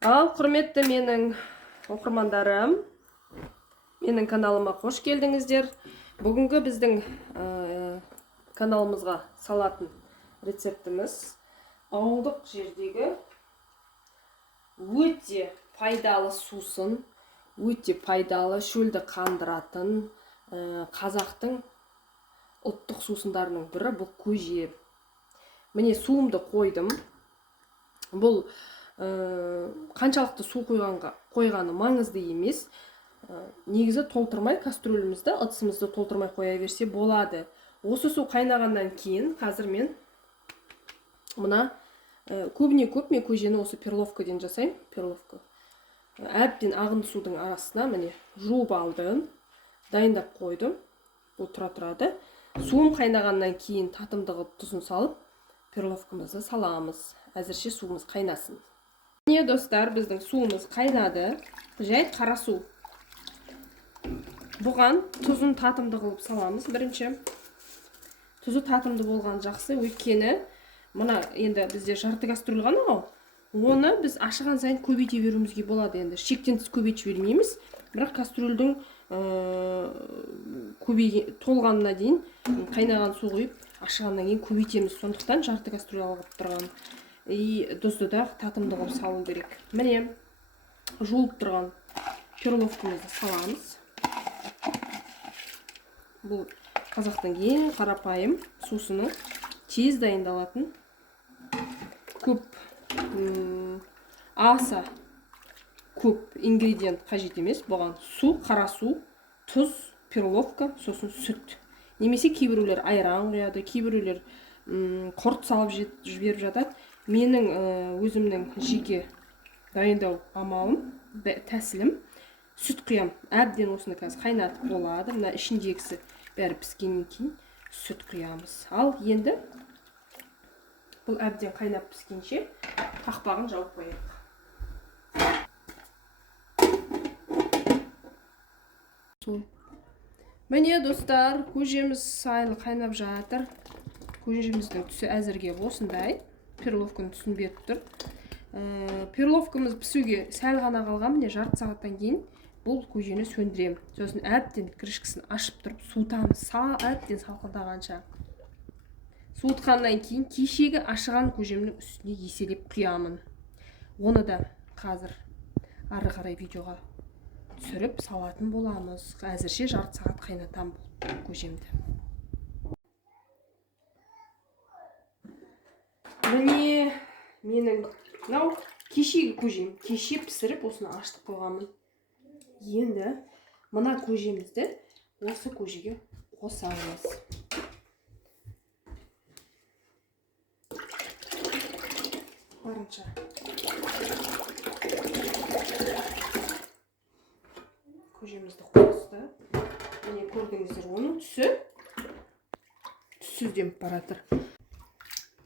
Ал, құрметті менің оқырмандарым, менің каналыма қош келдіңіздер. Бүгінгі біздің каналымызға салатын рецептіміз ауылдық жердегі өте пайдалы сусын, өте пайдалы шөлді қандыратын қазақтың ұлттық сусындарының бірі бұл көже. Міне суымды қойдым. Бұл қаншалықты су қойғаны маңызды емес. Негізі толтырмай кастрөлімізді, ыдысымызды толтырмай қоя берсе болады. Осы су қайнағаннан кейін қазір мен мына көбіне көп мен көжені осы перловкадан жасаймын. Перловка. Әбден ағынды судың арасына міне жуып алдым, дайындап қойдым. Бұл тұрады. Суым қайнағаннан кейін татымды қылып тұзын салып, перловкамызды саламыз. Әзірше суымыз қайнасын. Міне достар, біздің суымыз қайнады. Жай қара су. Бұған тұзын татымды қылып саламыз. Бірінші тұзы татымды болған жақсы, өйткені мына енді бізде жарты кастрюль ғана ғой. Оны біз ашыған сайын көбейте беруімізге болады. Енді шектен тыс көбейтіп жібермейміз. Бірақ кастрюльдің толғанына дейін қайнаған су құйып, ашығаннан кейін көбейтеміз. Сондықтан жарты кастрюль алып тұрған. Тұзды да татымды қылып салу керек. Міне жуылып тұрған перловкамызды саламыз. Бұл қазақтың ең қарапайым сусыны, тез дайындалатын, көп аса көп ингредиент қажет емес. Бұған су, қара су, тұз, перловка, сосын сүт. Немесе кейбіреулер айран құяды, кейбіреулер құрт салып жіберіп жатады. Менің өзімнің жеке дайындау амалым, тәсілім, сүт құям. Әбден осыны қазір қайнатып болады. Мына ішіндегісі бәрі піскеннен кейін сүт құямыз. Ал енді бұл әбден қайнап піскенше қақпағын жауып қояйық. Міне достар, көжеміз сайлы қайнап жатыр. Көжеміздің түсі әзірге осындай. Перловканың түсін беріп тұр. Перловкамыз пісуге сәл ғана қалған, міне жарты сағаттан кейін бұл көжені сөндірем. Сосын әбден крышкасын ашып тұрып суытамыз. Әбден салқындағанша. Суытқаннан кейін кешегі ашыған көжемнің үстіне еселеп құямын. Оны да қазір ары қарай видеоға түсіріп салатын боламыз. Әзірше жарты сағат қайнатам бұл көжемді. Міне менің мынау кешегі көжем. Кеше пісіріп осыны аштық қойғанмын. Енді мына көжемізді осы көжеге қосамыз. Барынша. Көжемізді қосты. Міне көрдіңіздер, оның түсі түссізденіп баратыр.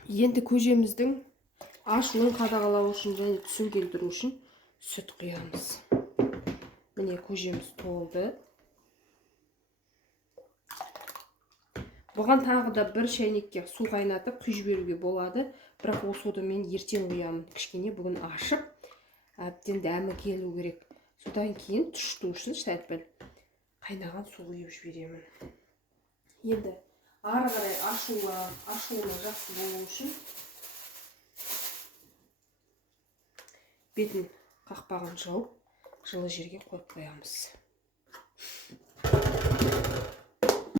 Енді көжеміздің ашуын қадағалау үшін және түсін келтіру үшін сүт құямыз. Міне көжеміз толды. Бұған тағы да бір шайнекке су қайнатып құйып жіберуге болады. Бірақ ол суды мен ертең құямын. Кішкене бүгін ашып, әбден дәмі келу керек. Содан кейін тұшыту үшін сәл-пәл қайнаған су құйып жіберемін. Енді ары қарай ашуына жақсы болу үшін бетін қақпағын жауып жылы жерге қойып қоямыз.